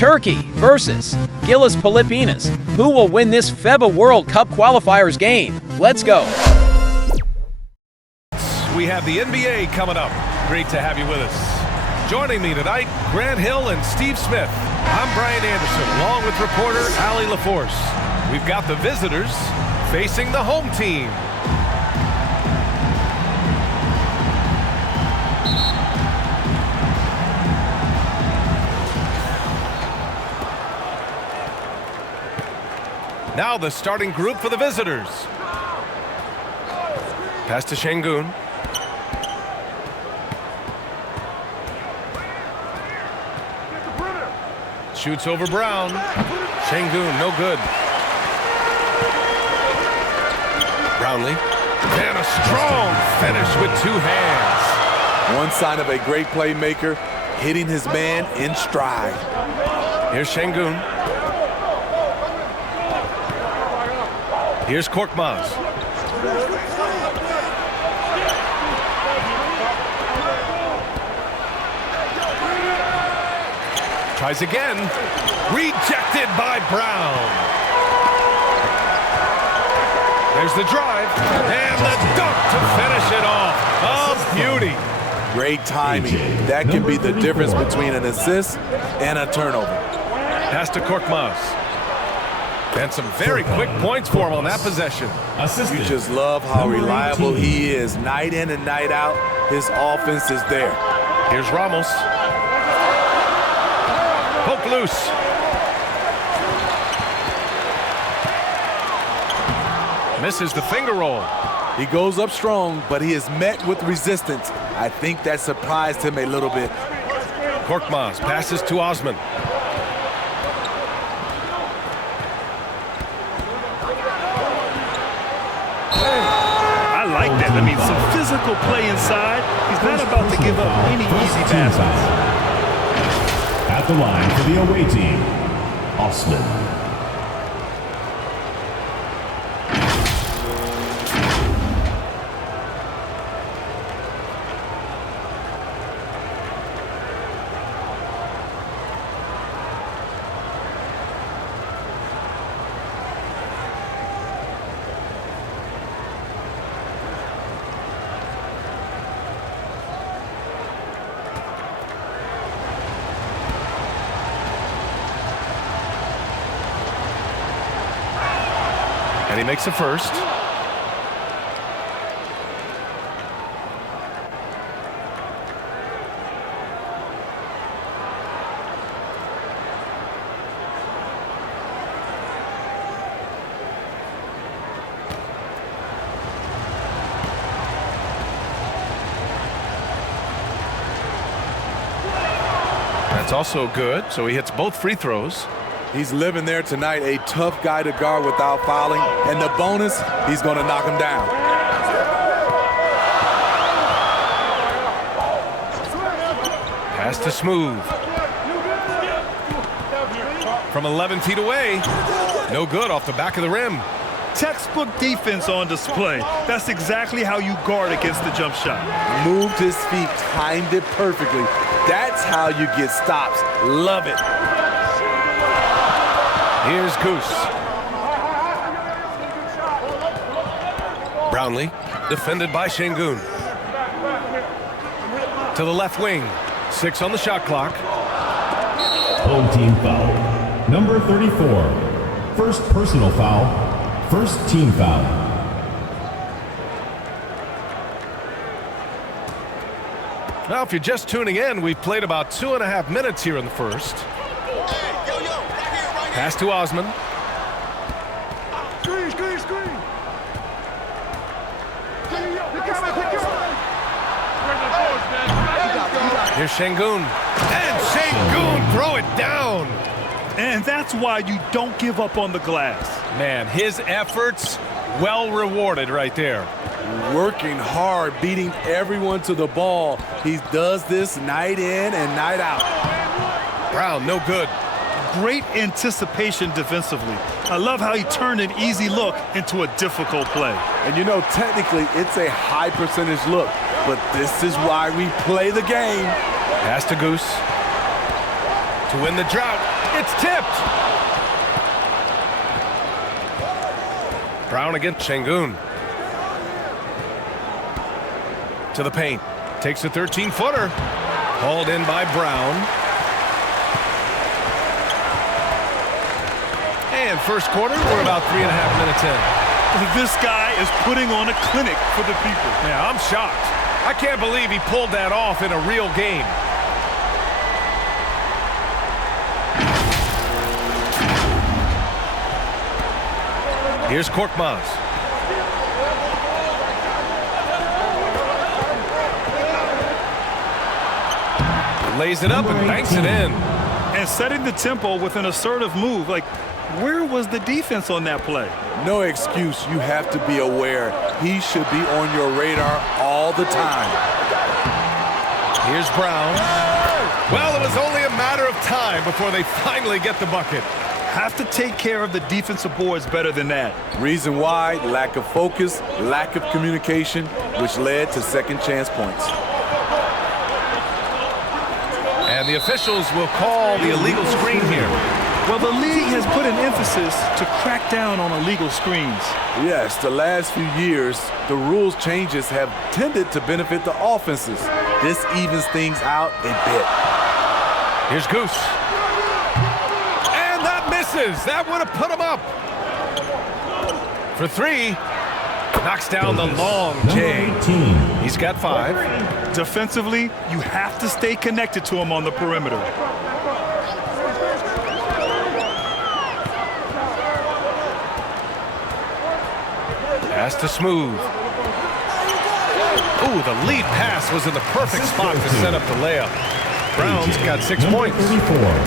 Turkey versus GILAS Pilipinas. Who will win this FIBA World Cup qualifiers game? Let's go. We have the NBA coming up. Great to have you with us. Joining me tonight, Grant Hill and Steve Smith. I'm Brian Anderson, along with reporter Allie LaForce. We've got the visitors facing the home team. Now the starting group for the visitors. Pass to Şengün. Shoots over Brown. Şengün, no good. Brownlee. And a strong finish with two hands. One sign of a great playmaker, hitting his man in stride. Here's Şengün. Here's Korkmaz. Tries again. Rejected by Brown. There's the drive. And the dunk to finish it off. A beauty. Great timing. That can be the difference between an assist and a turnover. Pass to Korkmaz. And some very quick points for him on that possession. You just love how reliable he is. Night in and night out, his offense is there. Here's Ramos. Poke loose. Misses the finger roll. He goes up strong, but he is met with resistance. I think that surprised him a little bit. Korkmaz passes to Osman. I mean, some physical play inside. He's not about to give up any easy passes. At the line for the away team, Osman. And he makes the first. That's also good, so he hits both free throws. He's living there tonight, a tough guy to guard without fouling. And the bonus, he's going to knock him down. Pass to Smooth. From 11 feet away. No good, off the back of the rim. Textbook defense on display. That's exactly how you guard against the jump shot. Moved his feet, timed it perfectly. That's how you get stops. Love it. Here's Goose. Brownlee, defended by Şengün. To the left wing. 6 on the shot clock. Home team foul. Number 34. First personal foul. First team foul. Now, if you're just tuning in, we've played about 2.5 minutes here in the first. Pass to Osman. Here's Şengün. And Şengün throw it down. And that's why you don't give up on the glass. Man, his efforts well rewarded right there. Working hard, beating everyone to the ball. He does this night in and night out. Brown, no good. Great anticipation defensively. I love how he turned an easy look into a difficult play. And you know, technically, it's a high percentage look, but this is why we play the game. Pass to Goose. To win the drought, it's tipped. Brown against Sengun. To the paint. Takes a 13-footer. Hauled in by Brown. And first quarter, we're about 3.5 minutes in. This guy is putting on a clinic for the people. Yeah, I'm shocked. I can't believe he pulled that off in a real game. Here's Korkmaz. Lays it up and banks it in. And setting the tempo with an assertive move. Like, where was the defense on that play? No excuse. You have to be aware. He should be on your radar all the time. Here's Brown. Well, it was only a matter of time before they finally get the bucket. Have to take care of the defensive boards better than that. Reason why, lack of focus, lack of communication, which led to second chance points. And the officials will call the illegal screen here. Well, the league has put an emphasis to crack down on illegal screens. Yes, the last few years, the rules changes have tended to benefit the offenses. This evens things out a bit. Here's Goose. And that misses. That would have put him up. For three. Knocks down the long J. He's got 5. Defensively, you have to stay connected to him on the perimeter. Pass to Smooth. Ooh, the lead pass was in the perfect spot to set up the layup. Brown's got 6 points.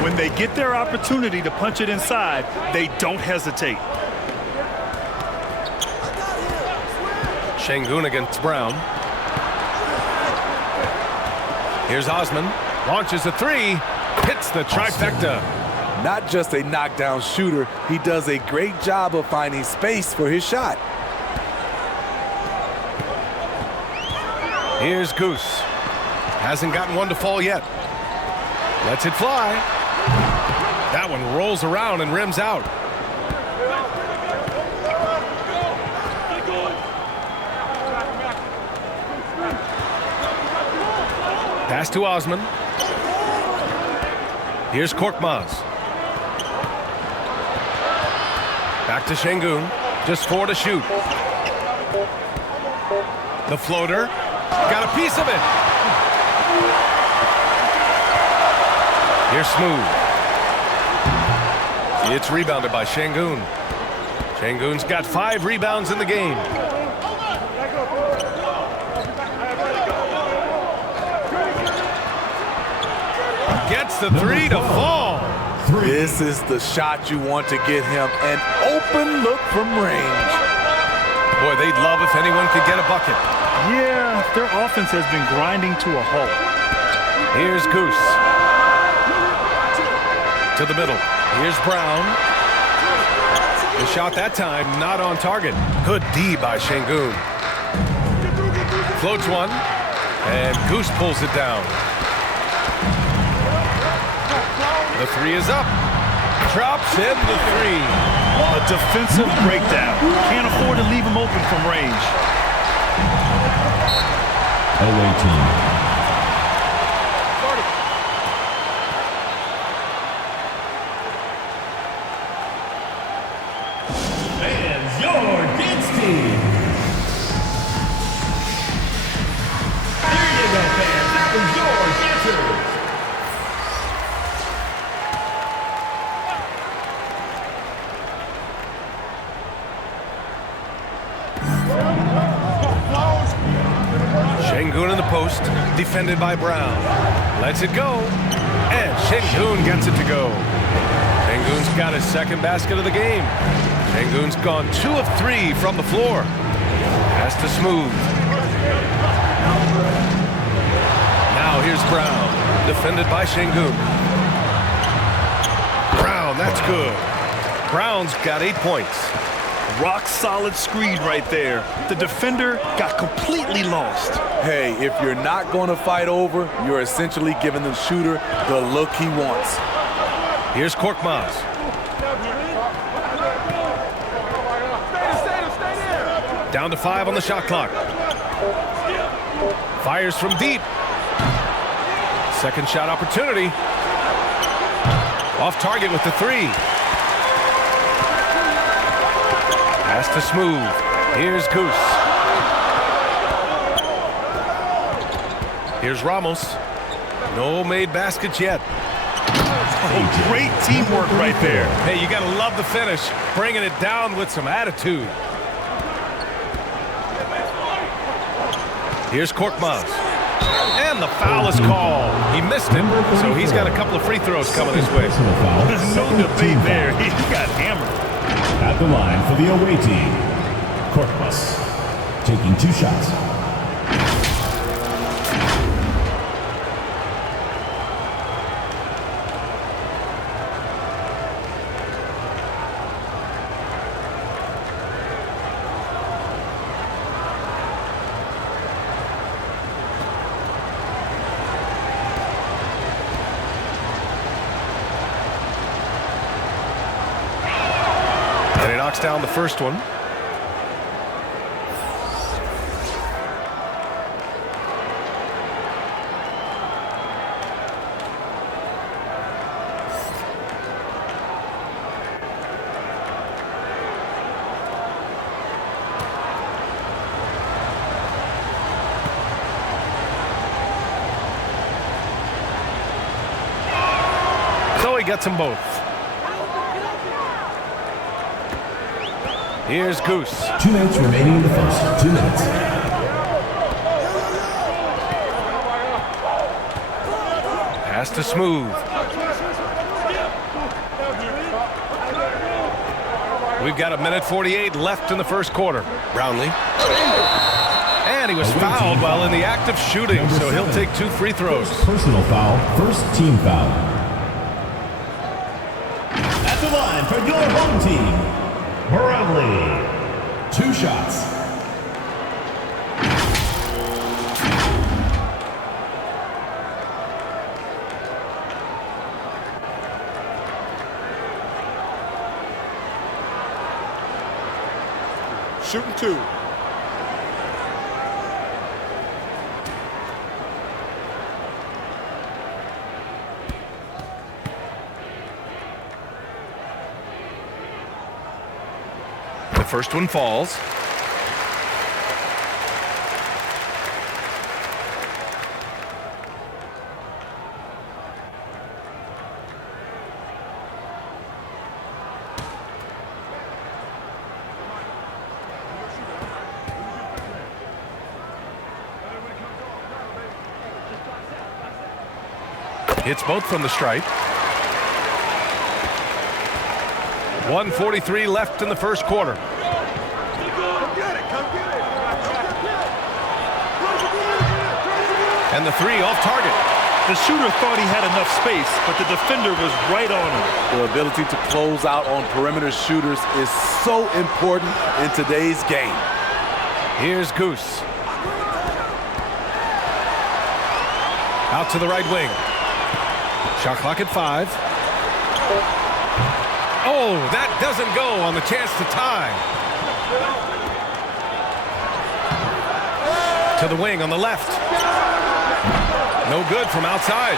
When they get their opportunity to punch it inside, they don't hesitate. Sengun against Brown. Here's Osman. Launches a 3. Hits the trifecta. Not just a knockdown shooter, he does a great job of finding space for his shot. Here's Goose. Hasn't gotten one to fall yet. Lets it fly. That one rolls around and rims out. Pass to Osman. Here's Korkmaz. Back to Sengun. Just 4 to shoot. The floater. Got a piece of it. Here's Smooth. It's rebounded by Sengun. Sengun's got 5 rebounds in the game. Gets the 3 to fall. This is the shot you want to get him. An open look from range. Boy, they'd love if anyone could get a bucket. Yeah, their offense has been grinding to a halt. Here's Goose. To the middle. Here's Brown. The shot that time not on target. Good D by Sengun. Floats one. And Goose pulls it down. The 3 is up. Drops in the 3. A defensive breakdown. Can't afford to leave him open from range. Away team. And your dance team. There you go, fans. That was your dancers. Sengun in the post, defended by Brown. Lets it go, and Sengun gets it to go. Sengun's got his second basket of the game. Sengun's gone 2 of 3 from the floor. Pass to Smooth. Now here's Brown, defended by Sengun. Brown, that's good. Brown's got 8 points. Rock solid screen right there. The defender got completely lost. Hey, if you're not going to fight over, you're essentially giving the shooter the look he wants. Here's Korkmaz. Down to 5 on the shot clock. Fires from deep. Second shot opportunity. Off target with the 3. Pass to Smooth. Here's Goose. Here's Ramos. No made baskets yet. Oh, great teamwork right there. Hey, you got to love the finish. Bringing it down with some attitude. Here's Korkmaz. And the foul is called. He missed it, so he's got a couple of free throws coming his way. There's no debate there. He got hammered. At the line for the away team, Korkmaz taking 2 shots. Down the first one. So he gets them both. Here's Goose. 2 minutes remaining in the first. 2 minutes. Pass to Smooth. We've got 1:48 left in the first quarter. Brownlee. And he was fouled while in the act of shooting, so he'll take 2 free throws. Personal foul, first team foul. At the line for your home team, Barangay. 2 shots. Shooting 2. First one falls. Hits both from the stripe. 1:43 left in the first quarter. And the 3 off target. The shooter thought he had enough space, but the defender was right on him. The ability to close out on perimeter shooters is so important in today's game. Here's Goose. Out to the right wing. Shot clock at 5. Oh, that doesn't go on the chance to tie. To the wing on the left. No good from outside.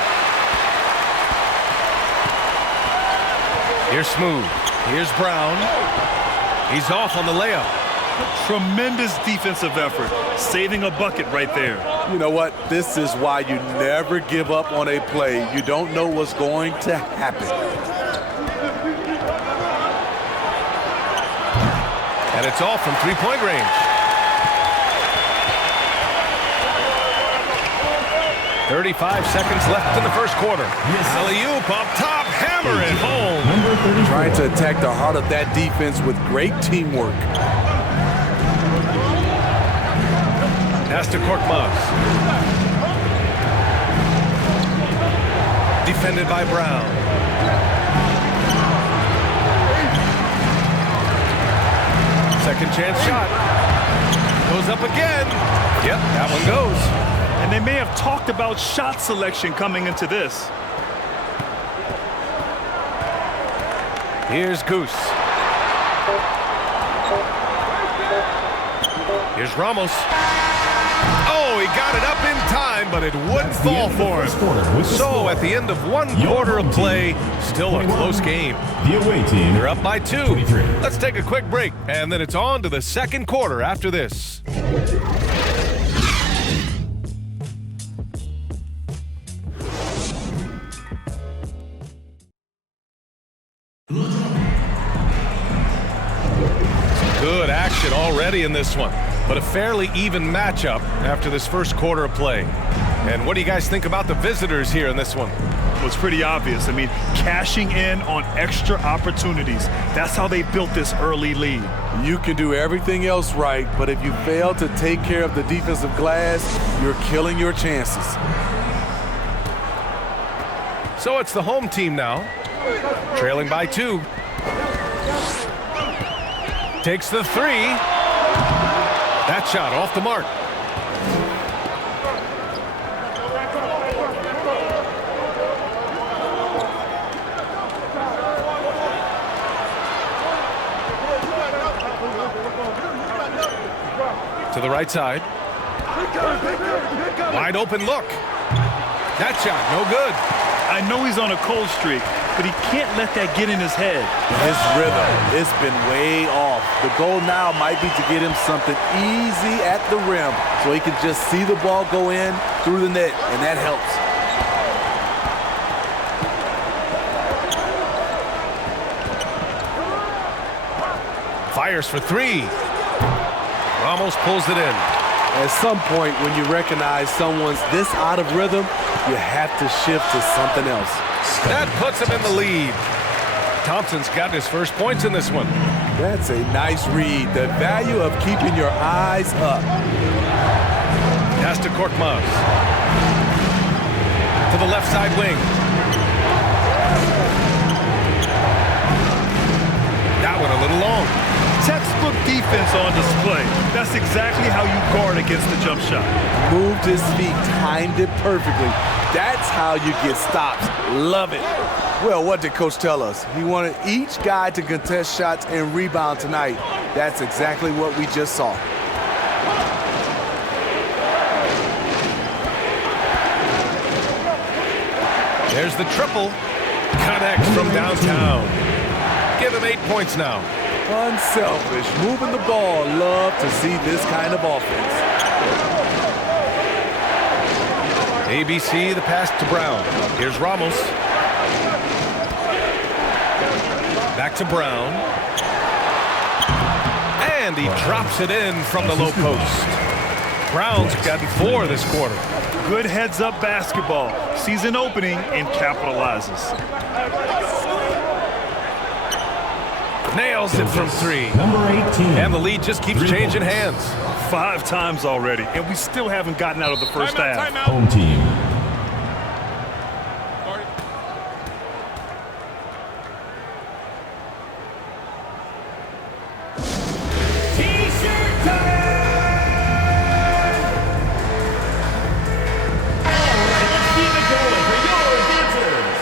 Here's Smooth. Here's Brown. He's off on the layup. Tremendous defensive effort. Saving a bucket right there. You know what? This is why you never give up on a play. You don't know what's going to happen. And it's all from 3-point range. 35 seconds left in the first quarter. Alley-oop up top, hammer it home. Trying to attack the heart of that defense with great teamwork. Pass to Korkmaz. Defended by Brown. Second chance shot. Goes up again. Yep, that one goes. And they may have talked about shot selection coming into this. Here's Goose. Here's Ramos. Oh, he got it up in time, but it wouldn't fall for him. So at the end of one quarter of play, still a close game. The away team. They're up by 2. 23. Let's take a quick break, and then it's on to the second quarter after this. Good action already in this one, but a fairly even matchup after this first quarter of play. And what do you guys think about the visitors here in this one? Well, it's pretty obvious. I mean, cashing in on extra opportunities. That's how they built this early lead. You can do everything else right, but if you fail to take care of the defensive glass, you're killing your chances. So it's the home team now, trailing by 2. Takes the 3. That shot off the mark. To the right side. Wide open look. That shot, no good. I know he's on a cold streak, but he can't let that get in his head. His rhythm, it's been way off. The goal now might be to get him something easy at the rim so he can just see the ball go in through the net, and that helps. Fires for 3. Ramos pulls it in. At some point, when you recognize someone's this out of rhythm, you have to shift to something else. That puts him in the lead. Thompson's got his first points in this one. That's a nice read. The value of keeping your eyes up. Pass to Korkmaz. To the left side wing. That one a little long. Textbook defense on display. That's exactly how you guard against the jump shot. Moved his feet, timed it perfectly. That's how you get stops. Love it. Well, what did Coach tell us? He wanted each guy to contest shots and rebound tonight. That's exactly what we just saw. There's the triple. Connects from downtown. Give him 8 points now. Unselfish, moving the ball. Love to see this kind of offense. ABC, the pass to Brown. Here's Ramos. Back to Brown. And he drops it in from the low post. Brown's gotten 4 this quarter. Good heads-up basketball. Sees an opening and capitalizes. Nails it from 3. Number 18. And the lead just keeps changing hands. 5 times already, and we still haven't gotten out of the first half. Home team. T-shirt time! All right, let's keep it going for your dancers.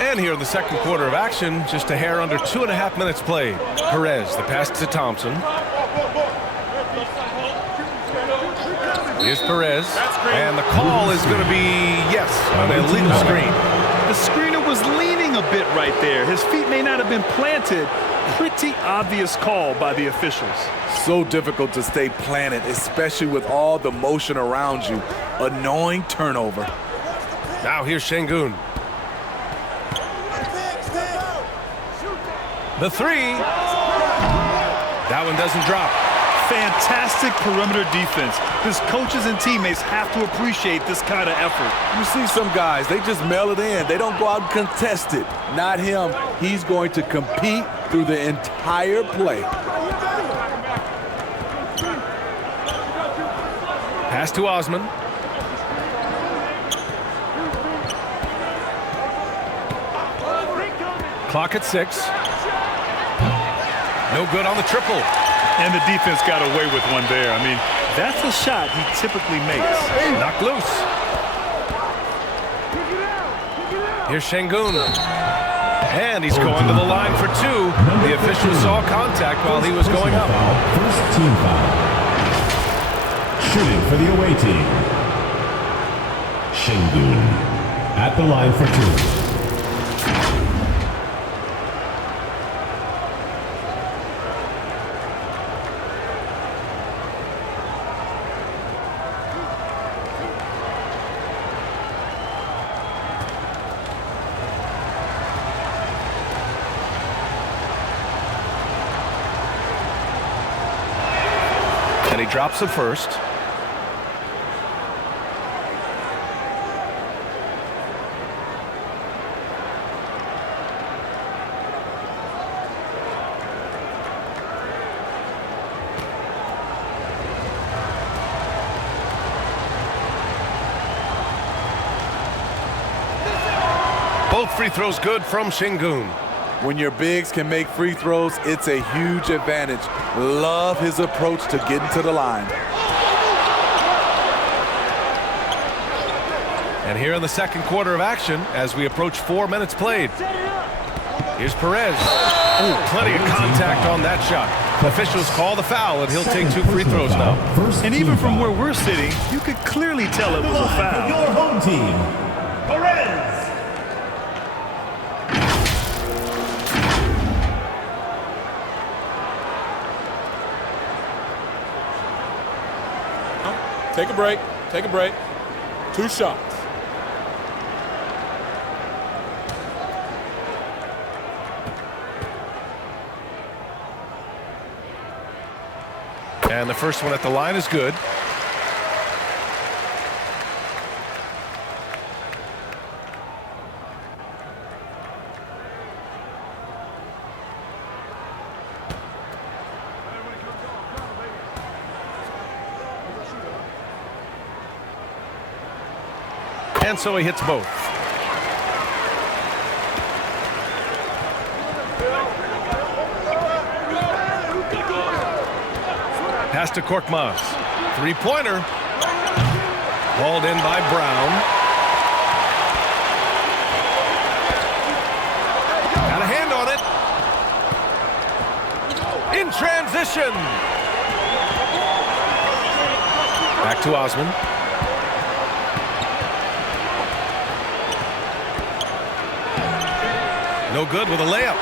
And here in the second quarter of action, just a hair under 2.5 minutes played. Perez, the pass to Thompson. Here's Perez, and the call is going to be, yes, an illegal screen. The screener was leaning a bit right there. His feet may not have been planted. Pretty obvious call by the officials. So difficult to stay planted, especially with all the motion around you. Annoying turnover. Now here's Şengün. The 3. That one doesn't drop. Fantastic perimeter defense. His coaches and teammates have to appreciate this kind of effort. You see some guys, they just mail it in. They don't go out and contest it. Not him. He's going to compete through the entire play. Pass to Osman. Clock at 6. No good on the triple. And the defense got away with one there. I mean, that's a shot he typically makes. Knocked loose. Here's Şengün. And he's going to the line for two. The official saw contact while he was going up. First team foul. Shooting for the away team. Şengün at the line for two. And he drops the first. Both free throws good from Şengün. When your bigs can make free throws, it's a huge advantage. Love his approach to getting to the line. And here in the second quarter of action, as we approach 4 minutes played. Here's Perez. Ooh, plenty of contact on that shot. Officials call the foul, and he'll take 2 free throws now. And even from where we're sitting, you could clearly tell it was a foul. Your home team, Perez. Take a break. Take a break. 2 shots. And the first one at the line is good. And so he hits both. Pass to Korkmaz. Three-pointer. Hauled in by Brown. Got a hand on it. In transition. Back to Osman. No good with a layup.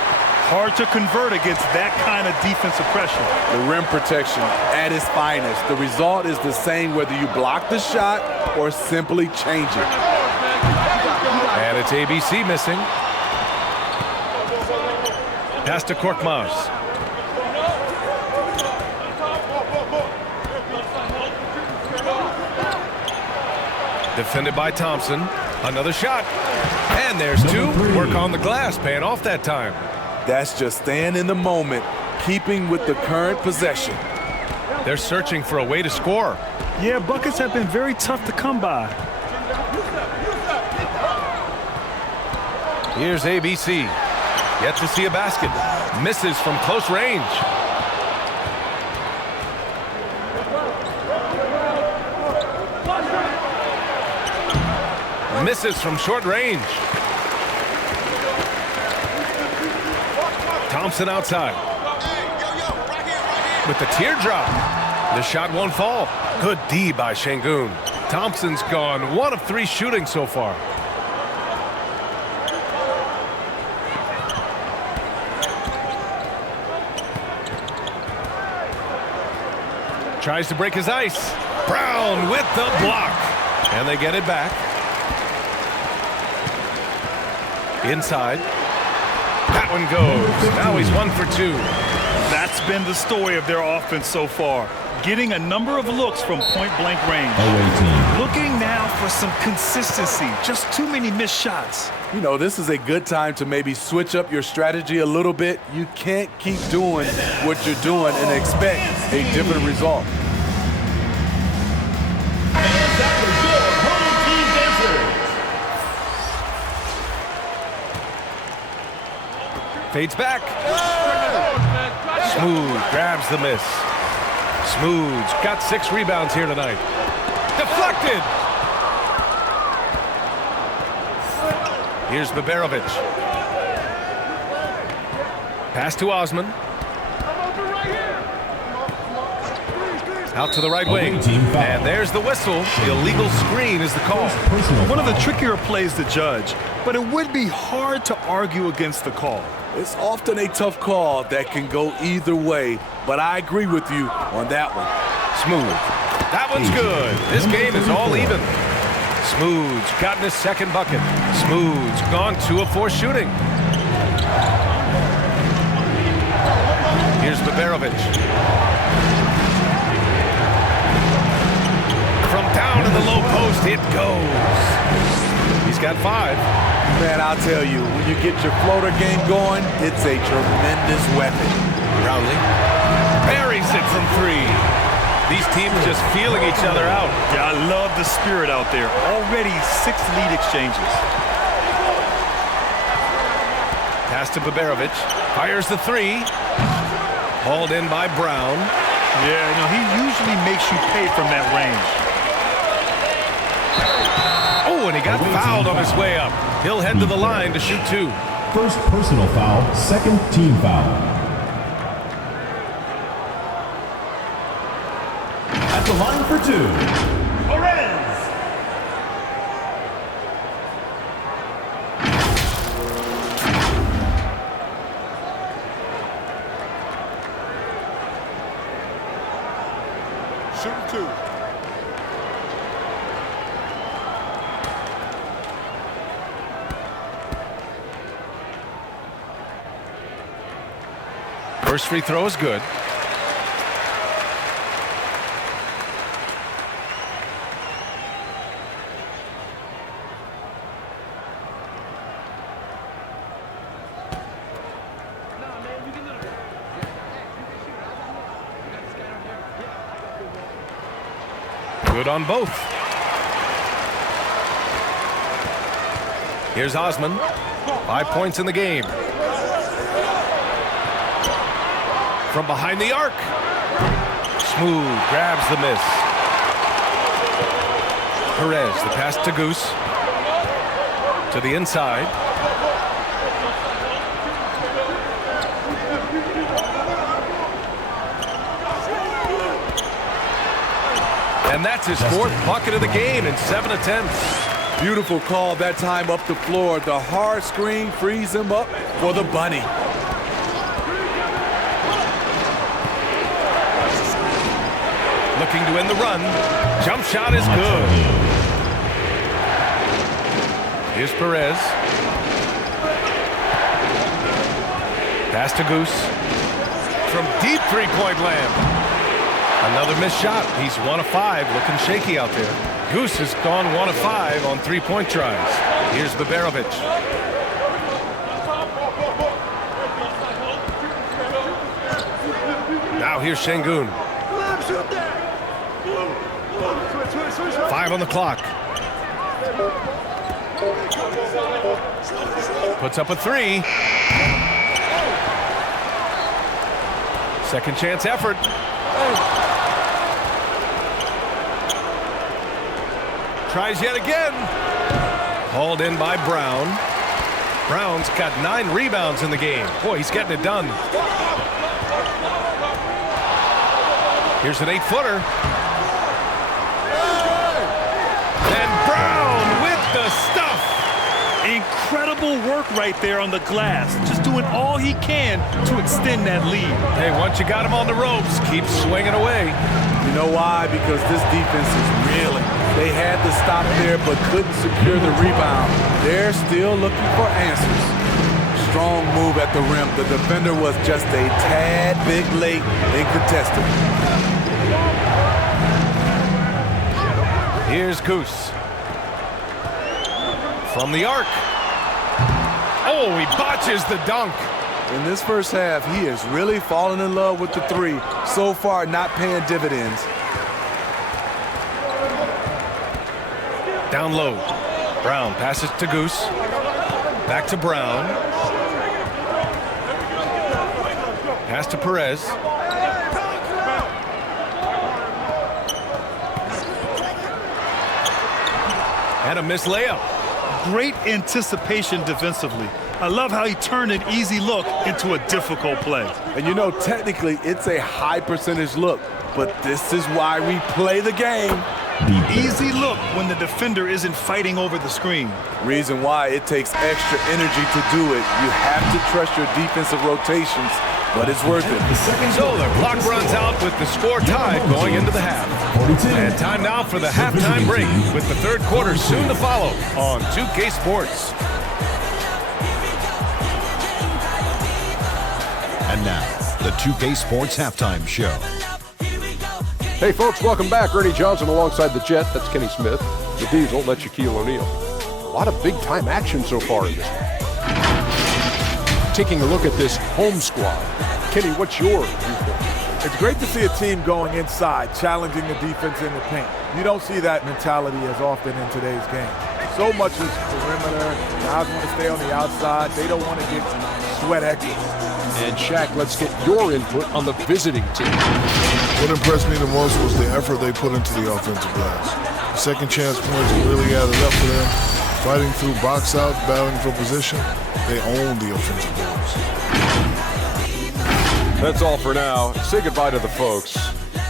Hard to convert against that kind of defensive pressure. The rim protection at its finest. The result is the same whether you block the shot or simply change it. And it's ABC missing. Pass to Korkmaz. Defended by Thompson. Another shot. And there's 2. Work on the glass, paying off that time. That's just staying in the moment, keeping with the current possession. They're searching for a way to score. Yeah, buckets have been very tough to come by. Here's ABC. Yet to see a basket. Misses from close range. Misses from short range. Thompson outside. With the teardrop. The shot won't fall. Good D by Şengün. Thompson's gone 1 of 3 shooting so far. Tries to break his ice. Brown with the block. And they get it back. Inside. That one goes. Now he's 1 for 2. That's been the story of their offense so far. Getting a number of looks from point-blank range. Away team. Looking now for some consistency. Just too many missed shots. You know, this is a good time to maybe switch up your strategy a little bit. You can't keep doing what you're doing and expect a different result. And that was your home team dancers. Fades back. Smooth grabs the miss. Smooth's got 6 rebounds here tonight. Deflected. Here's Baberovic. Pass to Osman. Out to the right wing. And there's the whistle. The illegal screen is the call. One of the trickier plays to judge, but it would be hard to argue against the call. It's often a tough call that can go either way, but I agree with you on that one. Smooth. That one's good. This game is all even. Smooth's gotten his second bucket. Smooth's gone 2 of 4 shooting. Here's Baberovic. From down in the low post, it goes. He's got 5. Man, I'll tell you, when you get your floater game going, it's a tremendous weapon. Brownlee buries it from 3. These teams just feeling each other out. Yeah, I love the spirit out there. Already 6 lead exchanges. Pass to Baberovic. Fires the 3. Hauled in by Brown. Yeah, you know, he usually makes you pay from that range. Oh, and he got fouled on his way up. He'll head to the line to shoot 2. First personal foul, second team foul. At the line for 2, Perez. Shooting 2. First free throw is good. Good on both. Here's Osman. 5 points in the game. From behind the arc. Smooth grabs the miss. Perez, the pass to Goose. To the inside. And that's his 4th bucket of the game in 7 attempts. Beautiful call that time up the floor. The hard screen frees him up for the bunny. Looking to end the run. Jump shot is good. Here's Perez. Pass to Goose. From deep 3-point land. Another missed shot. He's 1 of 5. Looking shaky out there. Goose has gone 1 of 5 on 3-point tries. Here's Baberovic. Now here's Şengün. 5 on the clock. Puts up a 3. Second chance effort. Tries yet again. Hauled in by Brown. Brown's got 9 rebounds in the game. Boy, he's getting it done. Here's an 8-footer. And Brown with the stuff. Incredible work right there on the glass. Just doing all he can to extend that lead. Hey, once you got him on the ropes, keep swinging away. You know why? Because this defense is reeling. They had to stop there but couldn't secure the rebound. They're still looking for answers. Strong move at the rim. The defender was just a tad bit late in contesting. Here's Goose. From the arc. Oh, he botches the dunk. In this first half, he is really falling in love with the 3. So far, not paying dividends. Down low. Brown passes to Goose. Back to Brown. Pass to Perez. And a missed layup. great anticipation defensively. I love how he turned an easy look into a difficult play. And you know, technically, it's a high percentage look, but this is why we play the game. Easy look when the defender isn't fighting over the screen. Reason why it takes extra energy to do it. You have to trust your defensive rotations, but it's worth it. So the clock runs out with the score tied going into the half. And time now for the halftime break with the third quarter soon to follow on 2K Sports. And now, the 2K Sports Halftime Show. Hey folks, welcome back. Ernie Johnson alongside the Jet. That's Kenny Smith. The Diesel, that's Shaquille O'Neal. A lot of big-time action so far in this one. Taking a look at this home squad. Kenny, what's your viewpoint? It's great to see a team going inside, challenging the defense in the paint. You don't see that mentality as often in today's game. So much is perimeter. Guys want to stay on the outside. They don't want to get sweat equity. And Shaq, let's get your input on the visiting team. What impressed me the most was the effort they put into the offensive glass. Second chance points really added up for them. Fighting through box outs, battling for position, they own the offensive boards. That's all for now. Say goodbye to the folks.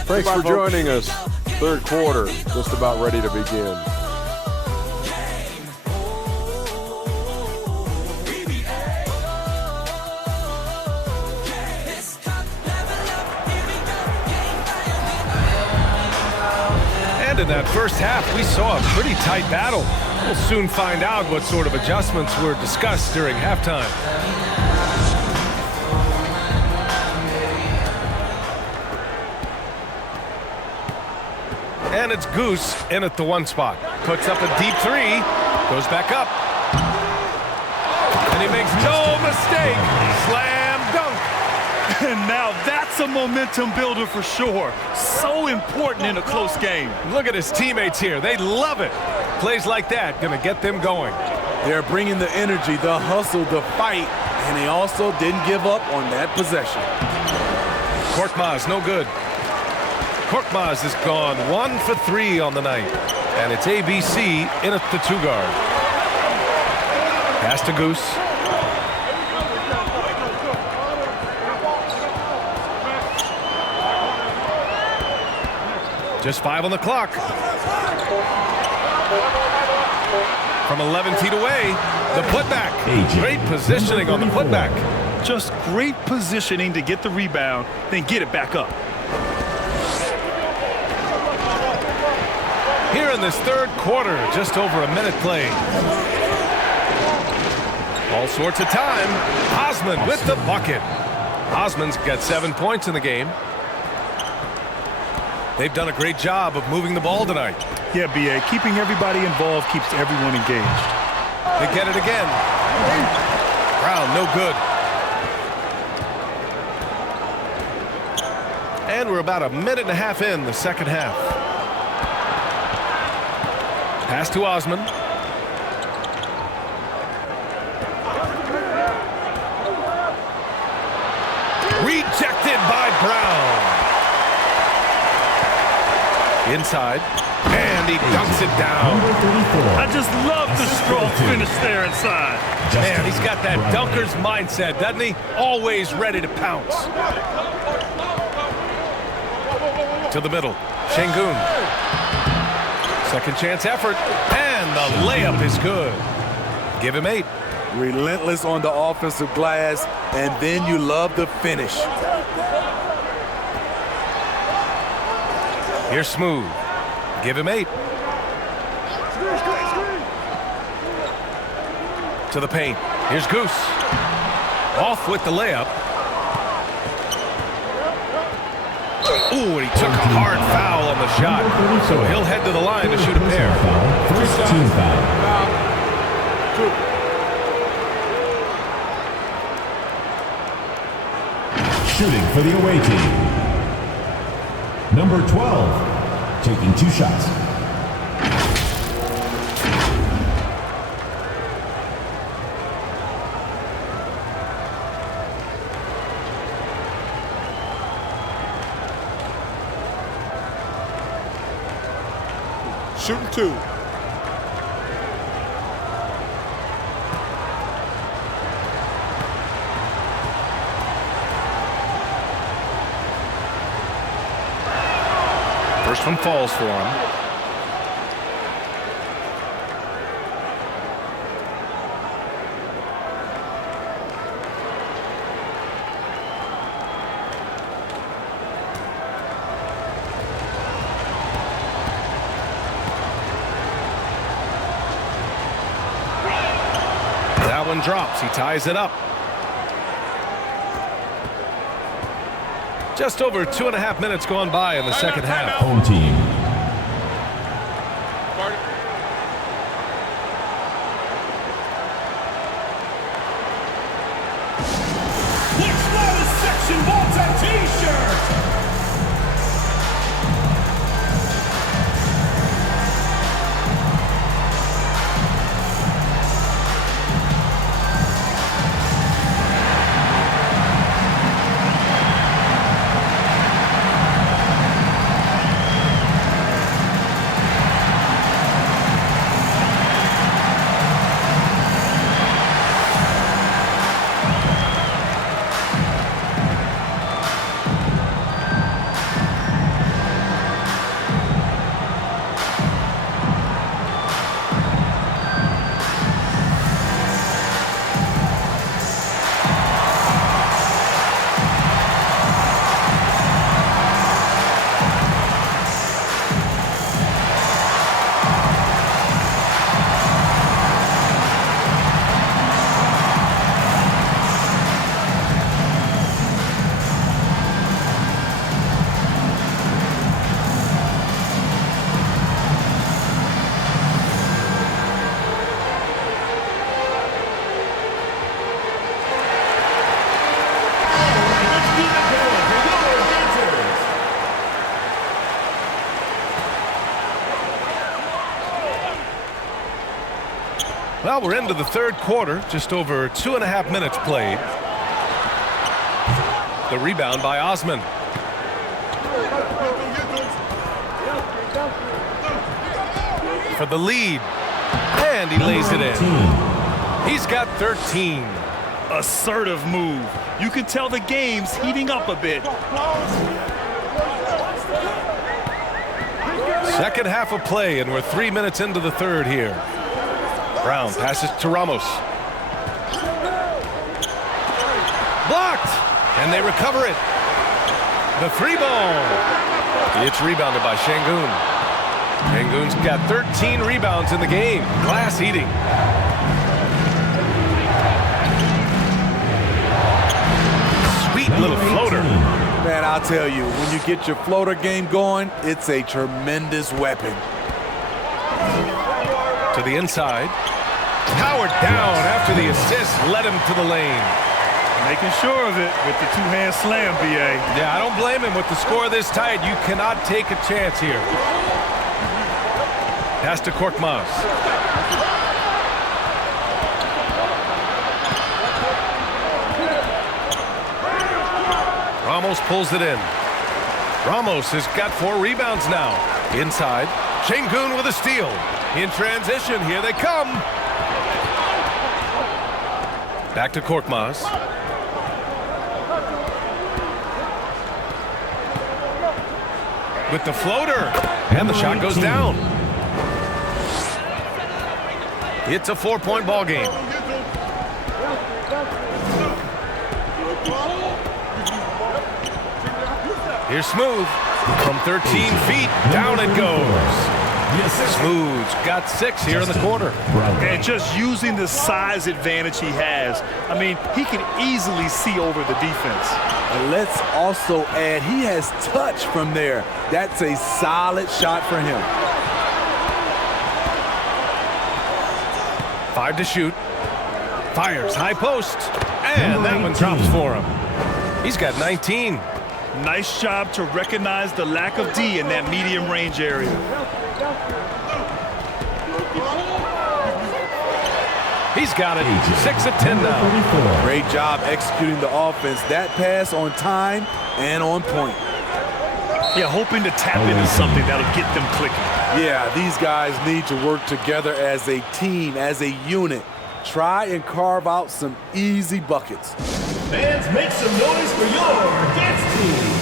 Thanks for joining us. Third quarter, just about ready to begin. In that first half, we saw a pretty tight battle. We'll soon find out what sort of adjustments were discussed during halftime. And it's Goose in at the one spot. Puts up a deep three, goes back up. And he makes no mistake. Slam dunk. And now that's a momentum builder for sure. So important in a close game. Look at his teammates here. They love it. Plays like that going to get them going. They're bringing the energy, the hustle, the fight, and they also didn't give up on that possession. Korkmaz, no good. Korkmaz has gone 1 for 3 on the night. And it's ABC in at the 2-guard. Pass to Goose. Just 5 on the clock. From 11 feet away, the putback. Great positioning on the putback. Just great positioning to get the rebound, then get it back up. Here in this third quarter, just over a minute played. All sorts of time. Osman with the bucket. Osman's got 7 points in the game. They've done a great job of moving the ball tonight. Yeah, BA, keeping everybody involved keeps everyone engaged. They get it again. Brown, no good. And we're about a minute and a half in the second half. Pass to Osman. Rejected by Brown. Inside, and he dunks it down. I just love the strong finish there inside. Man, he's got that dunker's mindset, doesn't he? Always ready to pounce. To the middle, Şengün. Second chance effort, and the layup is good. Give him 8. Relentless on the offensive glass, and then you love the finish. Here's Smooth. Give him 8. To the paint. Here's Goose. Off with the layup. Ooh, and he took a hard foul on the shot. So he'll head to the line to shoot a pair. First team foul. Shooting for the away team. Number 12, taking 2 shots. Shooting 2. First one falls for him. That one drops. He ties it up. Just over 2.5 minutes gone by in the second half. Home team. Next one is Section wants a T-shirt. Well, we're into the third quarter, just over 2.5 minutes played. The rebound by Osman. For the lead, and he lays it in. He's got 13. Assertive move. You can tell the game's heating up a bit. Second half of play, and we're 3 minutes into the third here. Brown passes to Ramos. Blocked, and they recover it. The three ball. It's rebounded by Şengün. Şengün's got 13 rebounds in the game. Glass eating. Sweet little floater. Man, I'll tell you, when you get your floater game going, it's a tremendous weapon. To the inside. Powered down after the assist led him to the lane. Making sure of it with the two-hand slam, BA. Yeah, I don't blame him with the score this tight. You cannot take a chance here. Pass to Korkmaz. Ramos pulls it in. Ramos has got 4 rebounds now. Inside. Şengün with a steal. In transition, here they come. Back to Korkmaz. With the floater. And the shot goes down. It's a 4-point ball game. Here's Smooth. From 13 feet, down it goes. Smooth's got 6 here in the quarter. And just using the size advantage he has, I mean, he can easily see over the defense. And let's also add, he has touch from there. That's a solid shot for him. 5 to shoot. Fires high post. And that one drops for him. He's got 19. Nice job to recognize the lack of D in that medium range area. He's got it. 6 of 10 now. Great job executing the offense. That pass on time and on point. Yeah, hoping to tap into something that'll get them clicking. Yeah, these guys need to work together as a team, as a unit. Try and carve out some easy buckets. Fans, make some noise for your dance team.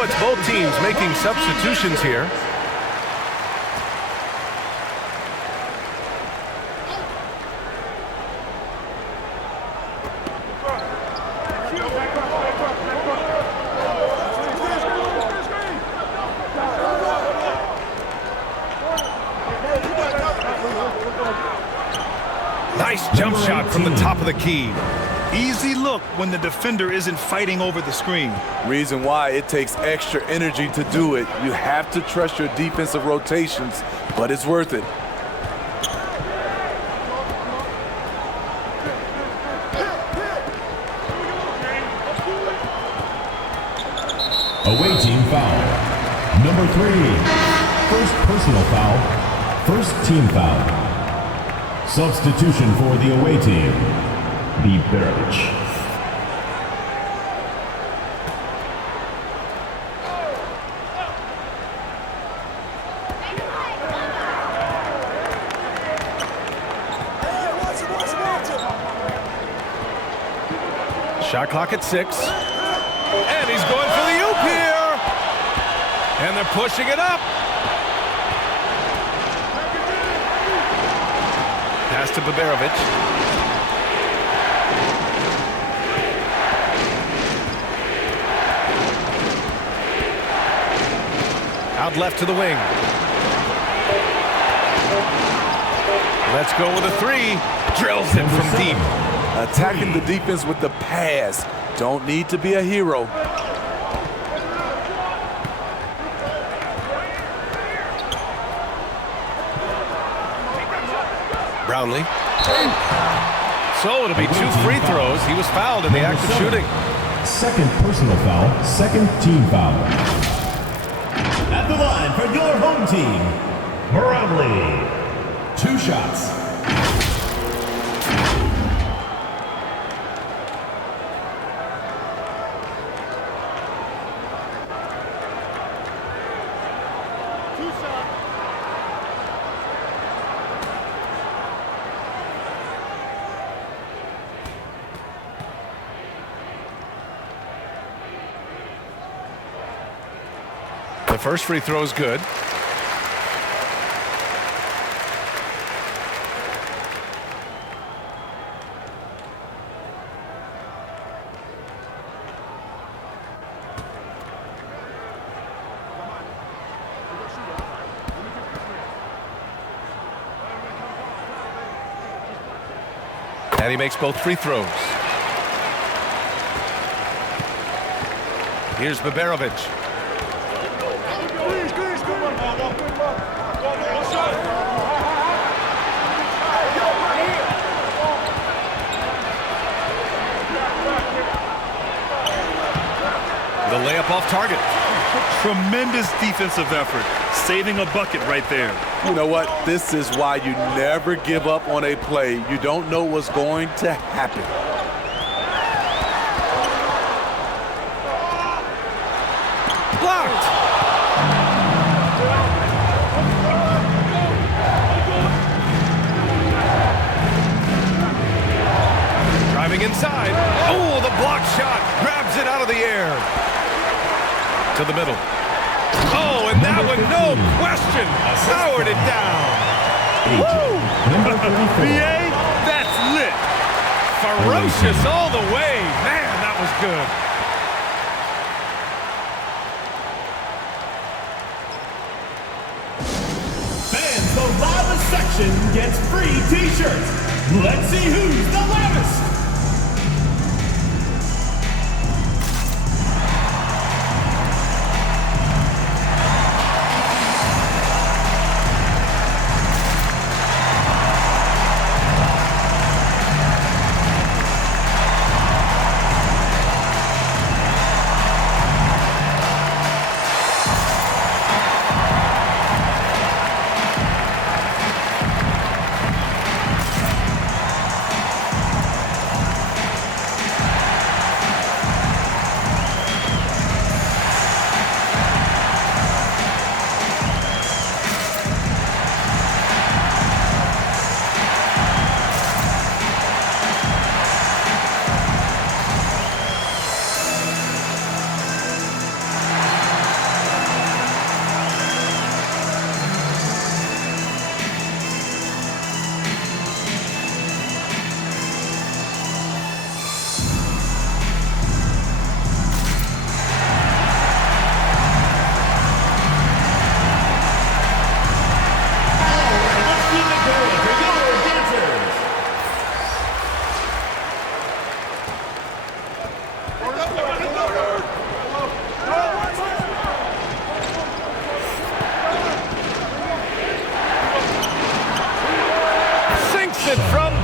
So it's both teams making substitutions here. Nice jump shot from the top of the key. Easy look when the defender isn't fighting over the screen. Reason why it takes extra energy to do it. You have to trust your defensive rotations, but it's worth it. Away team foul. Number 3. First personal foul. First team foul. Substitution for the away team. Ginebra. Shot clock at 6. And he's going for the oop here. And they're pushing it up. Pass to Baberovic. Out left to the wing. Let's go with a 3. Drills it from deep. Attacking the defense with the pass. Don't need to be a hero. Brownlee. So it'll be 2 free throws. He was fouled in the act of shooting. Second personal foul. Second team foul. At the line for your home team, Brownlee. 2 shots. The first free throw is good. And he makes both free throws. Here's Baberovic. The layup off target. Tremendous defensive effort. Saving a bucket right there. You know what? This is why you never give up on a play. You don't know what's going to happen. Blocked. Driving inside. Oh, the block shot. Grabs it out of the air. To the middle. Oh, and that one, no question, powered it down. Woo! PBA, that's lit. Ferocious all the way. Man, that was good. Fans, the loudest section gets free t-shirts. Let's see who's the loudest.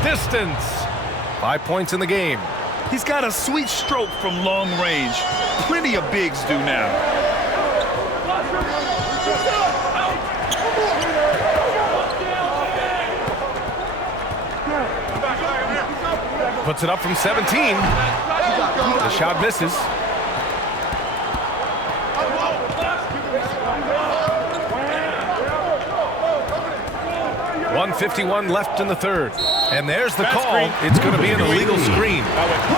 distance. 5 points in the game. He's got a sweet stroke from long range. Plenty of bigs do now. Puts it up from 17. The shot misses. .151 left in the third. And there's the call. It's going to be an illegal screen.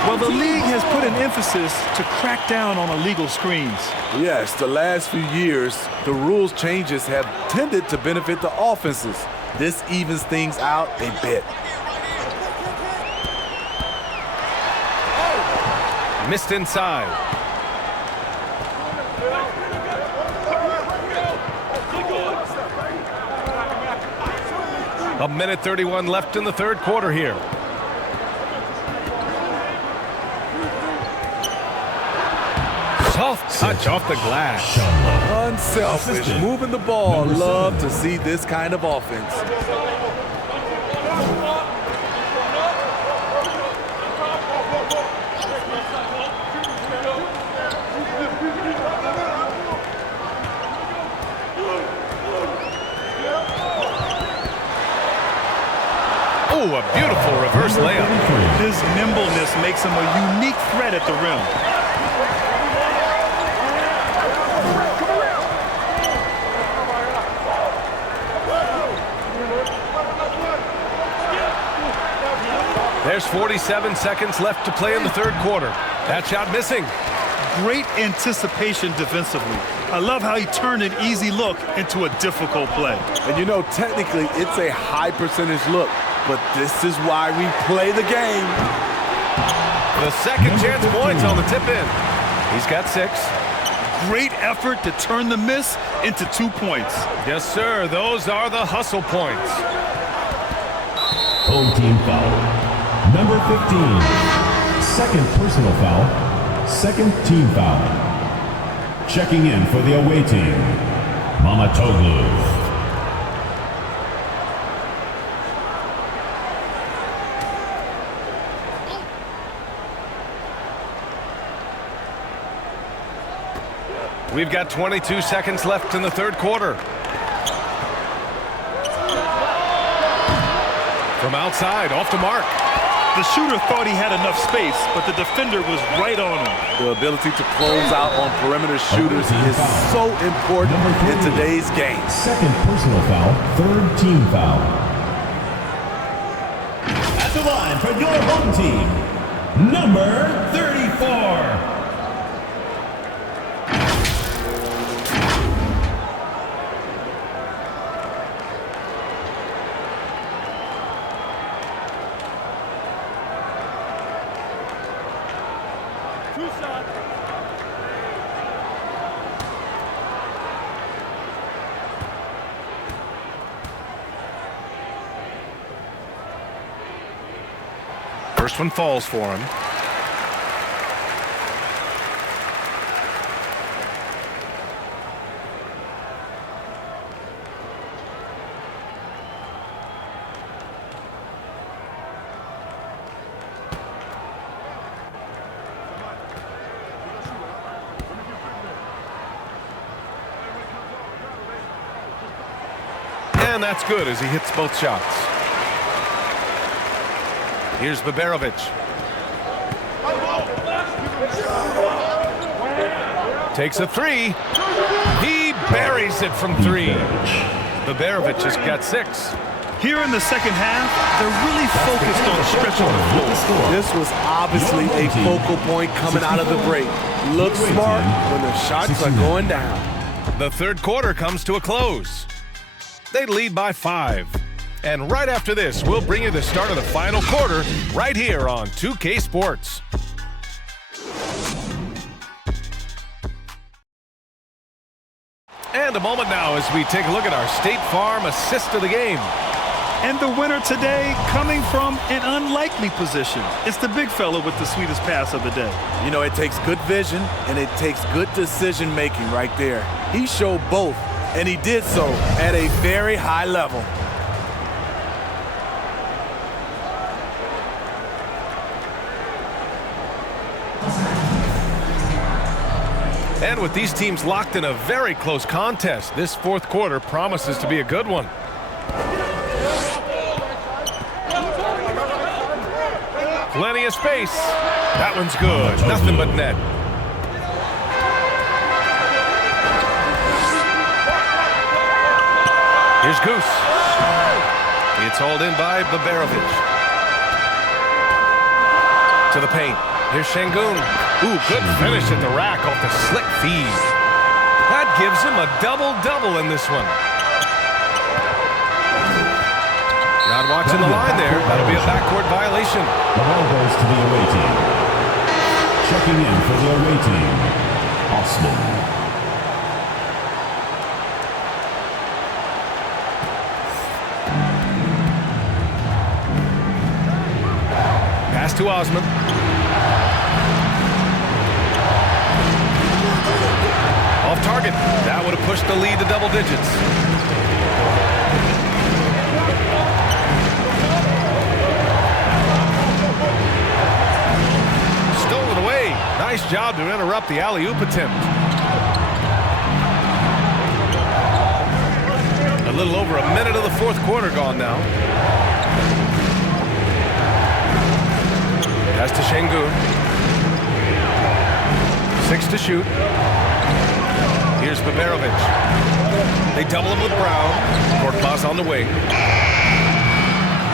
Well, the league has put an emphasis to crack down on illegal screens. Yes, the last few years, the rules changes have tended to benefit the offenses. This evens things out a bit. Missed inside. A minute 31 left in the third quarter here. Soft touch off the glass. Unselfish, moving the ball. Love to see this kind of offense. Oh, a beautiful reverse layup. His nimbleness makes him a unique threat at the rim. There's 47 seconds left to play in the third quarter. That shot missing. Great anticipation defensively. I love how he turned an easy look into a difficult play. And you know, technically, it's a high percentage look, but this is why we play the game. The second chance points on the tip in. He's got 6. Great effort to turn the miss into 2 points. Yes, sir. Those are the hustle points. Home team foul. Number 15. Second personal foul. Second team foul. Checking in for the away team, Mamatoglu. We've got 22 seconds left in the third quarter. From outside, off to mark. The shooter thought he had enough space, but the defender was right on him. The ability to close out on perimeter shooters is so important in today's game. Second personal foul, third team foul. At the line for your home team, number 34. First one falls for him. And that's good as he hits both shots. Here's Baberovic. Takes a 3. He buries it from 3. Baberovic has got 6. Here in the second half, they're really focused on stretching the floor. This was obviously a focal point coming out of the break. Look smart when the shots are going down. The third quarter comes to a close. They lead by 5. And right after this, we'll bring you the start of the final quarter right here on 2K Sports. And a moment now as we take a look at our State Farm assist of the game. And the winner today coming from an unlikely position. It's the big fella with the sweetest pass of the day. You know, it takes good vision and it takes good decision making right there. He showed both, and he did so at a very high level. And with these teams locked in a very close contest, this fourth quarter promises to be a good one. Plenty of space. That one's good. Nothing but net. Here's Goose. It's hauled in by Babarovich. To the paint. Here's Şengün. Ooh, good finish at the rack off the slick feed. That gives him a double-double in this one. Not watching the line there. That'll be a backcourt violation. The ball goes to the away team. Checking in for the away team, Osman. Pass to Osman. Off target. That would have pushed the lead to double digits. Stolen away. Nice job to interrupt the alley-oop attempt. A little over a minute of the fourth quarter gone now. Pass to Şengün. 6 to shoot. Here's Babarovich. They double him with Brown. Korkmaz on the wing.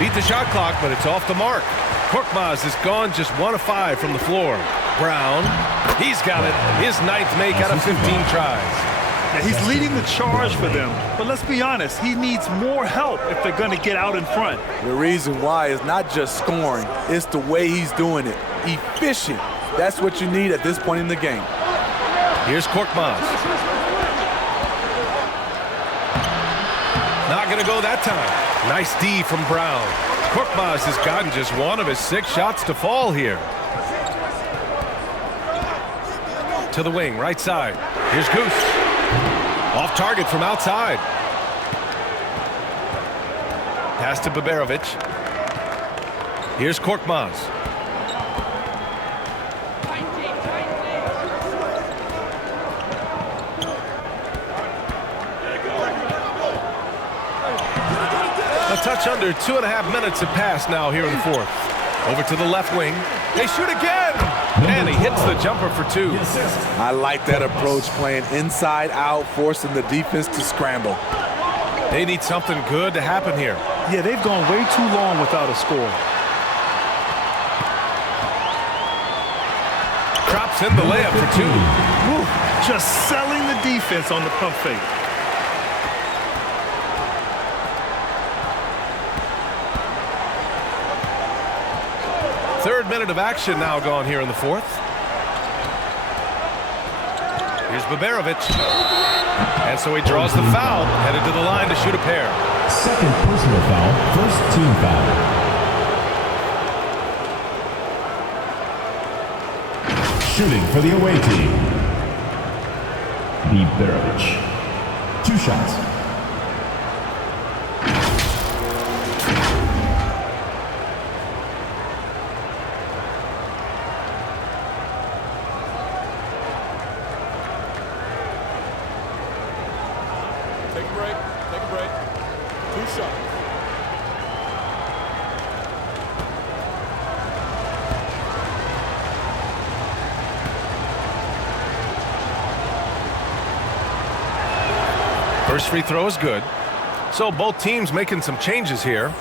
Beat the shot clock, but it's off the mark. Korkmaz is gone just 1 of 5 from the floor. Brown, he's got it. His 9th make out of 15 tries. Yeah, he's leading the charge for them. But let's be honest, he needs more help if they're going to get out in front. The reason why is not just scoring, it's the way he's doing it. Efficient. That's what you need at this point in the game. Here's Korkmaz. Not going to go that time. Nice D from Brown. Korkmaz has gotten just 1 of his 6 shots to fall here. To the wing, right side. Here's Goose. Off target from outside. Pass to Babarovich. Here's Korkmaz. A touch under 2.5 minutes have passed now here in the fourth. Over to the left wing. They shoot again. And he hits the jumper for 2. I like that approach, playing inside out, forcing the defense to scramble. They need something good to happen here. Yeah, they've gone way too long without a score. Drops in the layup for 2. Woo, just selling the defense on the pump fake. Third minute of action now gone here in the fourth. Here's Babarovich. And so he draws the foul, headed to the line to shoot a pair. Second personal foul, first team foul. Shooting for the away team, Babarovich. 2 shots. Take a break. Take a break. 2 shots. First free throw is good. So both teams making some changes here.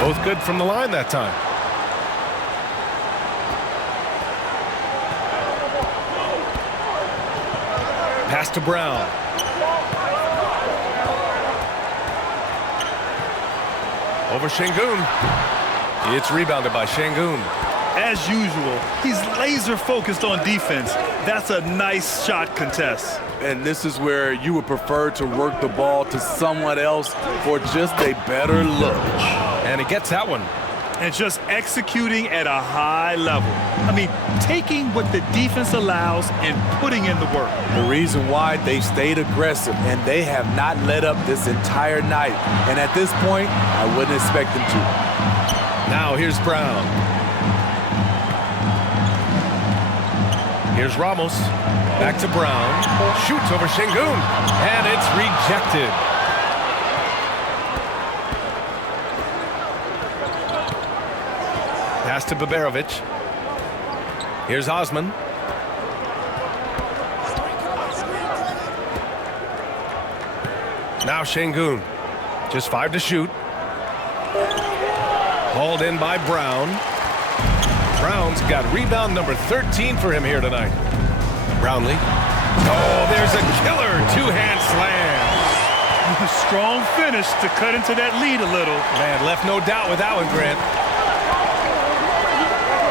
Both good from the line that time. Pass to Brown. Over Şengün. It's rebounded by Şengün. As usual, he's laser focused on defense. That's a nice shot contest. And this is where you would prefer to work the ball to someone else for just a better look. And he gets that one. And just executing at a high level. I mean, taking what the defense allows and putting in the work. The reason why they stayed aggressive, and they have not let up this entire night. And at this point, I wouldn't expect them to. Now here's Brown. Here's Ramos. Back to Brown. Shoots over Şengün. And it's rejected. Pass to Baberovic. Here's Osman. Now Şengün. Just 5 to shoot. Hauled in by Brown. Brown's got rebound number 13 for him here tonight. Brownlee. Oh, there's a killer two-hand slam. Strong finish to cut into that lead a little. Man, left no doubt with that one, Grant.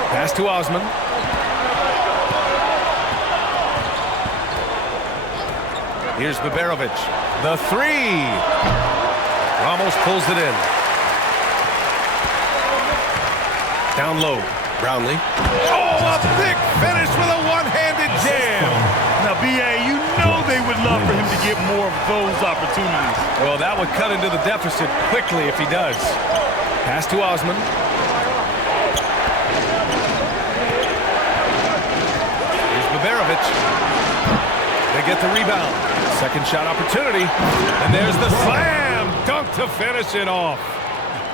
Pass to Osman. Here's Baberovic. The three. Ramos pulls it in. Down low. Brownlee. Oh, a big finish with a one-handed jam. Now, B.A., you know they would love for him to get more of those opportunities. Well, that would cut into the deficit quickly if he does. Pass to Osman. Here's Baberovic. They get the rebound. Second shot opportunity. And there's the slam dunk to finish it off.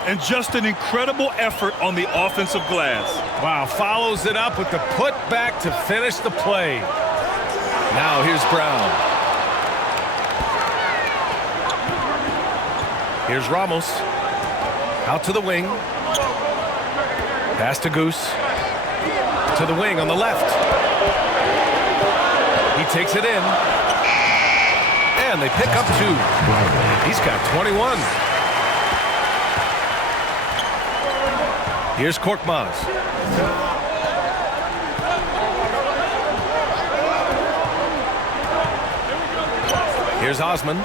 And just an incredible effort on the offensive glass. Wow, follows it up with the putback to finish the play. Now here's Brown. Here's Ramos. Out to the wing. Pass to Goose. To the wing on the left. He takes it in. And they pick up 2. He's got 21. Here's Korkmaz. Here's Osman.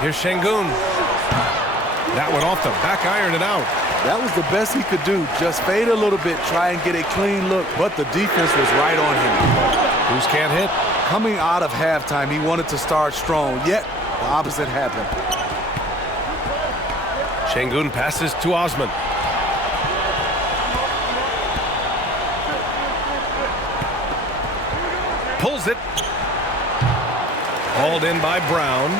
Here's Şengün. That one off the back iron and out. That was the best he could do. Just fade a little bit, try and get a clean look, but the defense was right on him. Goose can't hit. Coming out of halftime, he wanted to start strong, yet the opposite happened. Şengün passes to Osman. Pulls it. Hauled in by Brown.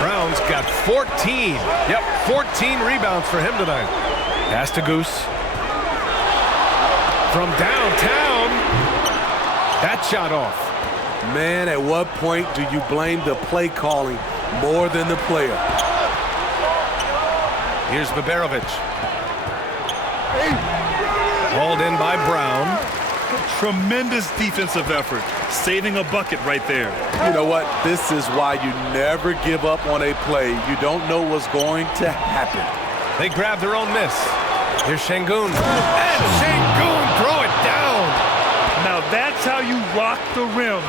Brown's got 14. Yep, 14 rebounds for him tonight. Pass to Goose. From downtown. That shot off. Man, at what point do you blame the play calling more than the player? Here's Baberovic. Hauled in by Brown. Tremendous defensive effort. Saving a bucket right there. You know what? This is why you never give up on a play. You don't know what's going to happen. They grab their own miss. Here's Şengün. And Şengün throw it down. Now that's how you rock the rim.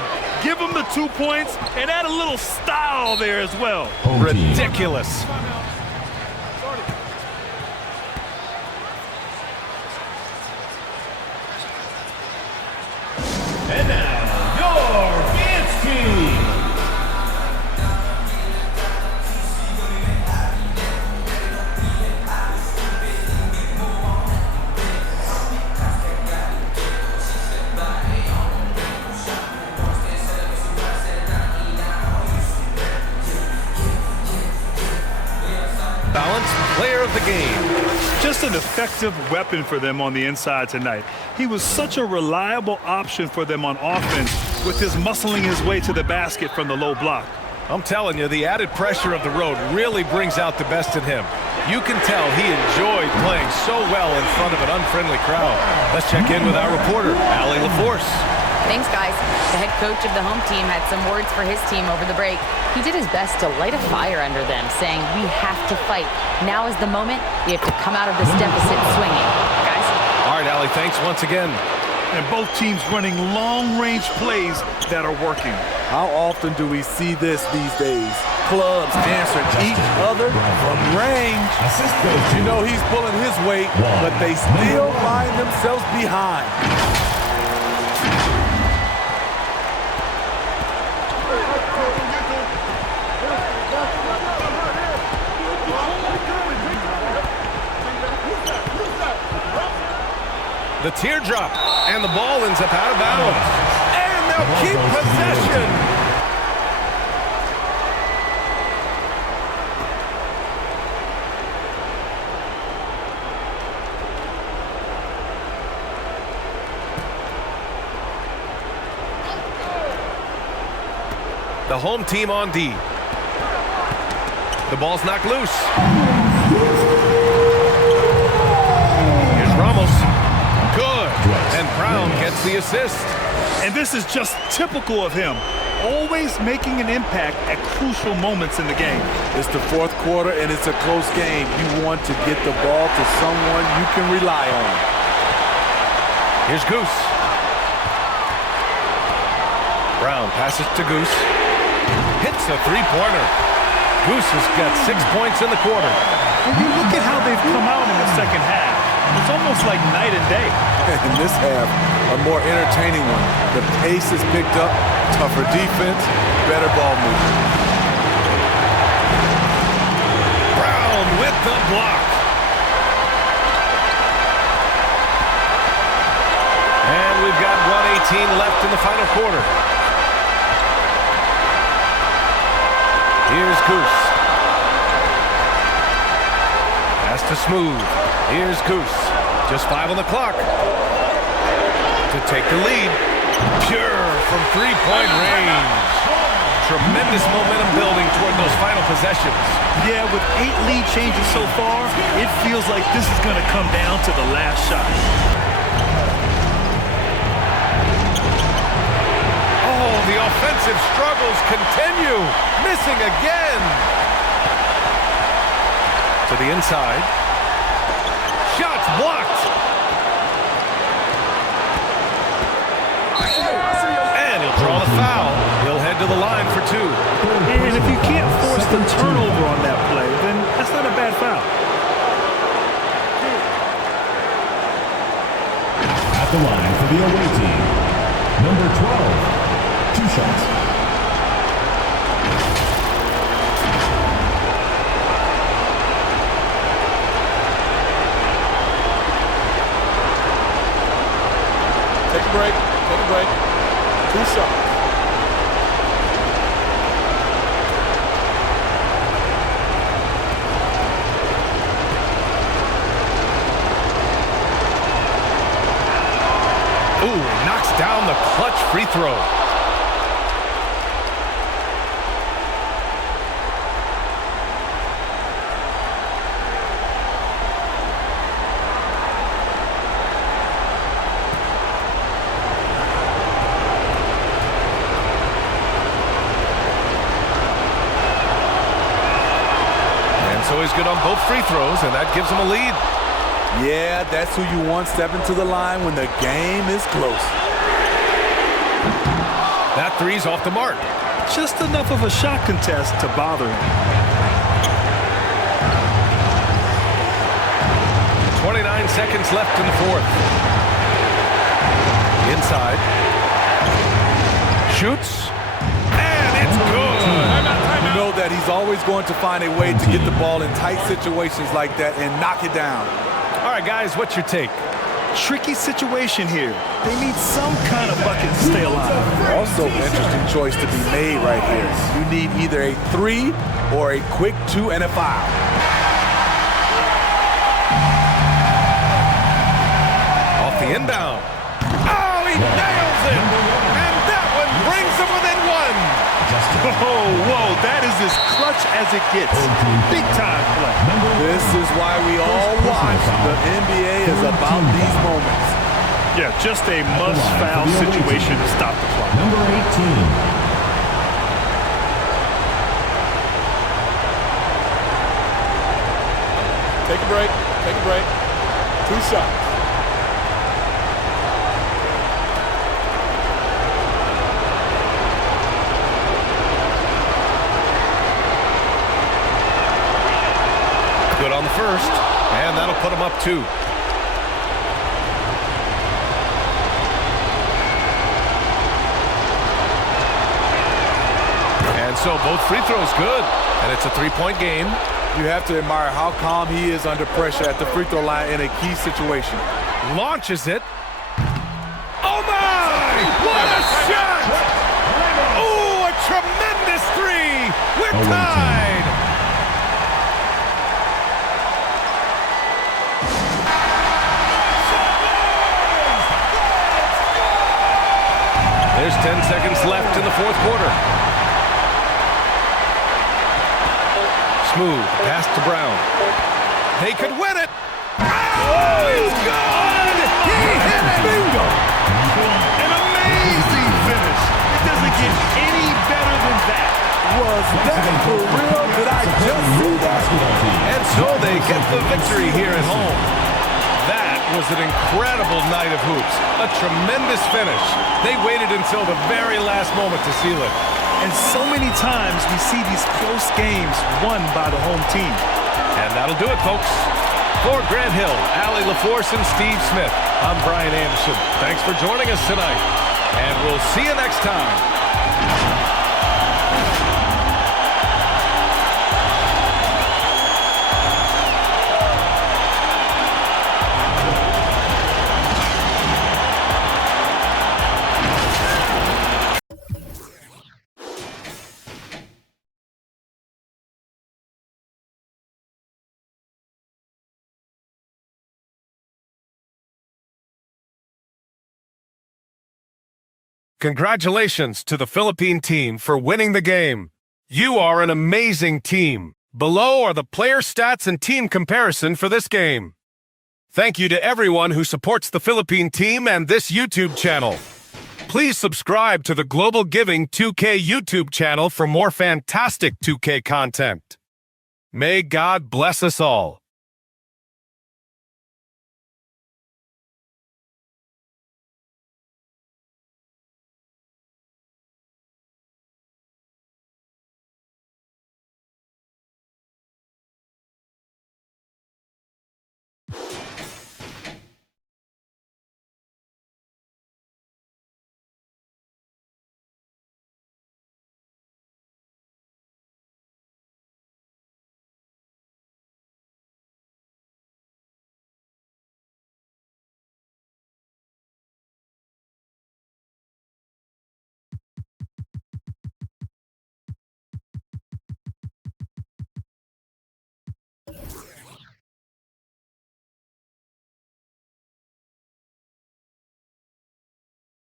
Give them the 2 points and add a little style there as well. Ridiculous. And now, your dance team. Balanced player of the game. Just an effective weapon for them on the inside tonight. He was such a reliable option for them on offense with his muscling his way to the basket from the low block. I'm telling you, the added pressure of the road really brings out the best in him. You can tell he enjoyed playing so well in front of an unfriendly crowd. Let's check in with our reporter, Allie LaForce. Thanks, guys. The head coach of the home team had some words for his team over the break. He did his best to light a fire under them, saying, we have to fight. Now is the moment. We have to come out of this deficit swinging. Guys? All right, Allie, thanks once again. And both teams running long-range plays that are working. How often do we see this these days? Clubs answering each other from range. You know he's pulling his weight, but they still find themselves behind. The teardrop, and the ball ends up out of bounds. And they'll keep possession. The home team on D. The ball's knocked loose. Here's Ramos. Good. And Brown gets the assist. And this is just typical of him. Always making an impact at crucial moments in the game. It's the fourth quarter, and it's a close game. You want to get the ball to someone you can rely on. Here's Goose. Brown passes to Goose. Hits a three-pointer. Goose has got 6 points in the quarter. When you look at how they've come out in the second half, it's almost like night and day. In this half, a more entertaining one. The pace is picked up, tougher defense, better ball movement. Brown with the block. And we've got 1:18 left in the final quarter. Here's Goose. Pass to Smooth. Here's Goose. Just 5 on the clock. To take the lead. Pure from three-point range. Tremendous momentum building toward those final possessions. Yeah, with 8 lead changes so far, it feels like this is going to come down to the last shot. Oh, the offensive struggles continue. Missing again. To the inside. Shots blocked. And he'll draw the foul. He'll head to the line for 2. And if you can't force the turnover on that play, then that's not a bad foul. At the line for the away team, number 12, 2 shots. Take a break. Take a break. 2 shots. Ooh, knocks down the clutch free throw. So he's good on both free throws, and that gives him a lead. Yeah, that's who you want stepping to the line when the game is close. That three's off the mark. Just enough of a shot contest to bother him. 29 seconds left in the fourth. Inside. Shoots. And it's good. You know that he's always going to find a way to get the ball in tight situations like that and knock it down. All right, guys, what's your take? Tricky situation here. They need some kind of bucket to stay alive. Also, interesting choice to be made right here. You need either a 3 or a quick 2 and a foul. Off the inbound. Oh, he nails it! And that one brings him within 1. Oh, whoa, that is as clutch as it gets. Big time play. This is why we all watch. The NBA is about these moments. Yeah, just a must-foul situation to stop the clock. Number 18. Take a break. Take a break. 2 shots. Good on the first, and that'll put him up 2. And so both free throws good, and it's a 3-point game. You have to admire how calm he is under pressure at the free throw line in a key situation. Launches it. Oh my! What a shot! Oh, a tremendous 3! We're tied! There's 10 seconds left in the fourth quarter. Smooth pass to Brown. They could win it. Oh, he's good! He hit it! Bingo! An amazing finish. It doesn't get any better than that. Was that for real? Did I just see that? And so they get the victory here at home. That was an incredible night of hoops. A tremendous finish. They waited until the very last moment to seal it. And so many times we see these close games won by the home team. And that'll do it, folks. For Grant Hill, Allie LaForce, and Steve Smith, I'm Brian Anderson. Thanks for joining us tonight. And we'll see you next time. Congratulations to the Philippine team for winning the game. You are an amazing team. Below are the player stats and team comparison for this game. Thank you to everyone who supports the Philippine team and this YouTube channel. Please subscribe to the Global Giving 2K YouTube channel for more fantastic 2K content. May God bless us all.